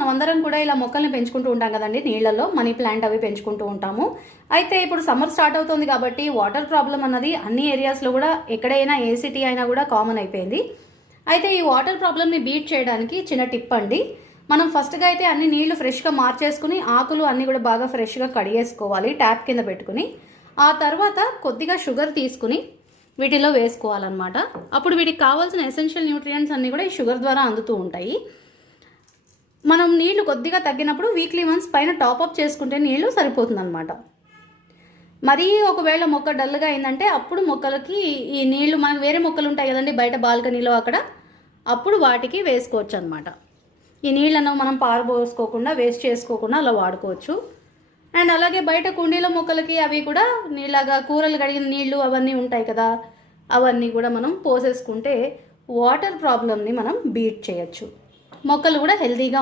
మనం అందరం కూడా ఇలా మొక్కల్ని పెంచుకుంటూ ఉంటాం కదండి, నీళ్ళల్లో మనీ ప్లాంట్ అవి పెంచుకుంటూ ఉంటాము. అయితే ఇప్పుడు సమ్మర్ స్టార్ట్ అవుతుంది కాబట్టి వాటర్ ప్రాబ్లం అన్నది అన్ని ఏరియాస్లో కూడా, ఎక్కడైనా ఏ సిటీ అయినా కూడా కామన్ అయిపోయింది. అయితే ఈ వాటర్ ప్రాబ్లమ్ని బీట్ చేయడానికి చిన్న టిప్ అండి. మనం ఫస్ట్గా అయితే అన్ని నీళ్లు ఫ్రెష్గా మార్చేసుకుని, ఆకులు అన్నీ కూడా బాగా ఫ్రెష్గా కడిగేసుకోవాలి ట్యాప్ కింద పెట్టుకుని. ఆ తర్వాత కొద్దిగా షుగర్ తీసుకుని వీటిలో వేసుకోవాలన్నమాట. అప్పుడు వీటికి కావాల్సిన ఎసెన్షియల్ న్యూట్రియంట్స్ అన్నీ కూడా ఈ షుగర్ ద్వారా అందుతూ ఉంటాయి. మనం నీళ్లు కొద్దిగా తగ్గినప్పుడు వీక్లీ వన్స్ పైన టాప్అప్ చేసుకుంటే నీళ్లు సరిపోతుందన్నమాట. మరీ ఒకవేళ మొక్క డల్గా అయిందంటే అప్పుడు మొక్కలకి ఈ నీళ్లు, మనకు వేరే మొక్కలు ఉంటాయి కదండి బయట బాల్కనీలో అక్కడ, అప్పుడు వాటికి వేసుకోవచ్చు అనమాట. ఈ నీళ్ళను మనం పారబోసుకోకుండా, వేస్ట్ చేసుకోకుండా అలా వాడుకోవచ్చు. అండ్ అలాగే బయట కుండీల మొక్కలకి అవి కూడా నీళ్ళగా కూరలు కడిగిన నీళ్లు అవన్నీ ఉంటాయి కదా, అవన్నీ కూడా మనం పోసేసుకుంటే వాటర్ ప్రాబ్లమ్ని మనం బీట్ చేయొచ్చు. మొక్కలు కూడా హెల్తీగా